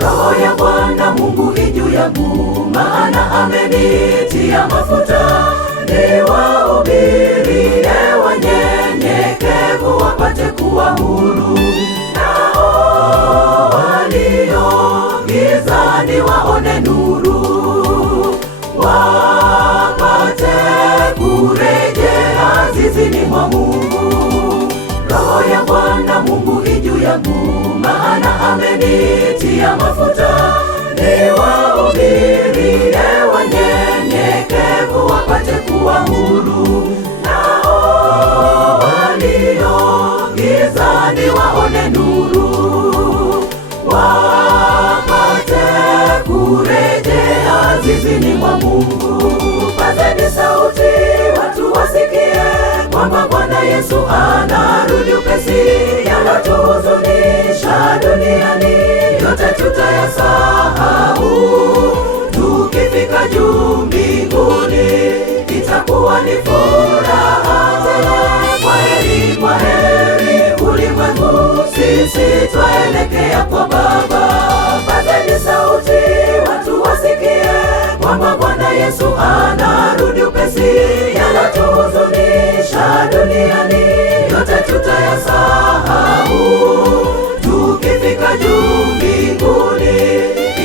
Roho ya Bwana Mungu juu yangu, maana amenitia mafuta niwahubirie wanyenyekevu wapate kuwa huru, nao walio gizani waone nuru, wapate kurejea zizini mwa Mungu. Roho ya Bwana Mungu juu yangu, maana amenitia mafuta niwahubirie wanyenyekevu wapate kuwa huru, nao walio gizani waone nuru, wapate kurejea zizini mwa Mungu. Pazeni sauti watu wasikie, kwamba Bwana Yesu anarudi upesi. Yanayotuhuzunisha duniani yote tutayasahau, tukifika juu mbinguni itakuwa ni furaha tele. Kwaheri, kwaheri ulimwengu, sisi twaelekea kwa Baba. Pazeni sauti watu wasikie, kwamba Bwana Yesu anarudi upesi. Yanatuhuzunisha duniani yote tutayasahau, tukifika juu mbinguni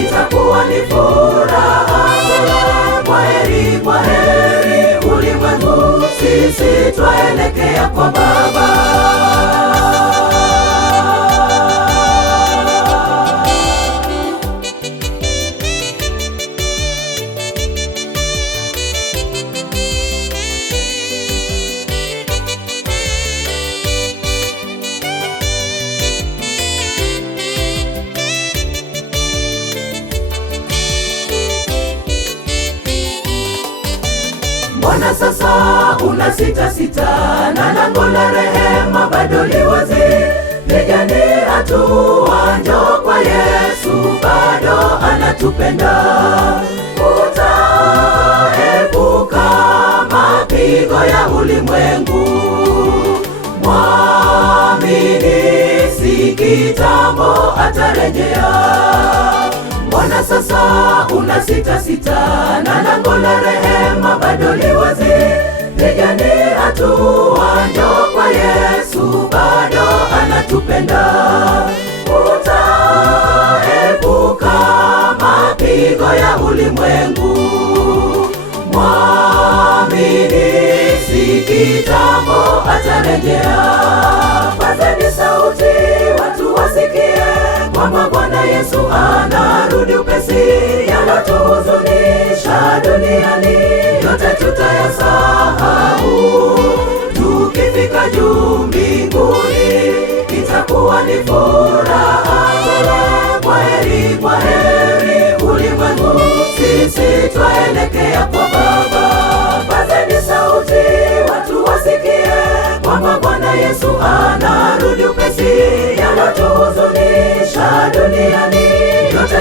itakuwa ni furaha tele. Kwaheri, kwaheri ulimwengu, sisi twaelekea kwa Baba. Mbona sasa una sita sita, na lango la rehema bado li wazi? Pigeni hatua, njoo kwa Yesu, bado anatupenda. Utaepuka mapigo ya ulimwengu, mwamini, si kitambo atarejea. Mbona sasa una sita sita, na lango la rehema bado li wazi? Pigeni hatua, njoo kwa Yesu, bado anatupenda. Utaepuka mapigo ya ulimwengu, mwamini, si kitambo atarejea. Pazeni sauti watu wasikie, kwamba Bwana Yesu anarudi upesi. Yanayotuhuzunisha duniani yote tutayasahau, tukifika juu mbinguni itakuwa ni furaha tele. Kwaheri, kwaheri ulimwengu, sisi twaelekea kwa Baba. Pazeni sauti watu wasikie, kwamba Bwana Yesu anarudi upesi. Yanayotuhuzunisha duniani yote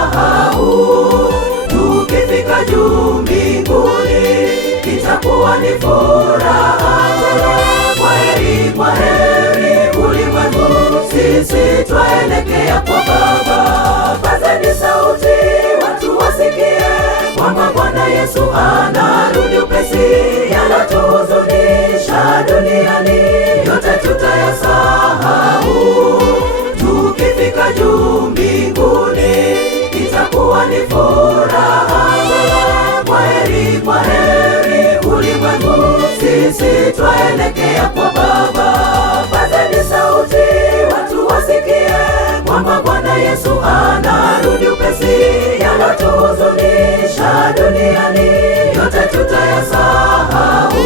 tutayasahau, tukifika juu mbinguni itakuwa ni furaha tele. Kwaheri, kwaheri ulimwengu, sisi twaelekea kwa Baba. Pazeni sauti watu wasikie, kwamba Bwana Yesu anarudi upesi. Yanayotuhuzunisha duniani yote tutayasahau, tukifika juu mbinguni itakuwa ni furaha tele. Kwaheri, kwaheri ulimwengu, sisi twaelekea kwa Baba. Pazeni sauti watu wasikie, kwamba Bwana Yesu anarudi upesi. Yanayotuhuzunisha duniani yote tutayasahau,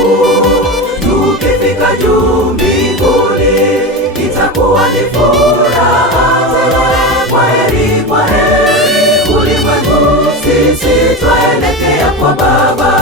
tukifika juu mbinguni itakuwa ni furaha tele. Kwaheri, kwaheri ulimwengu, sisi twaelekea kwa Baba.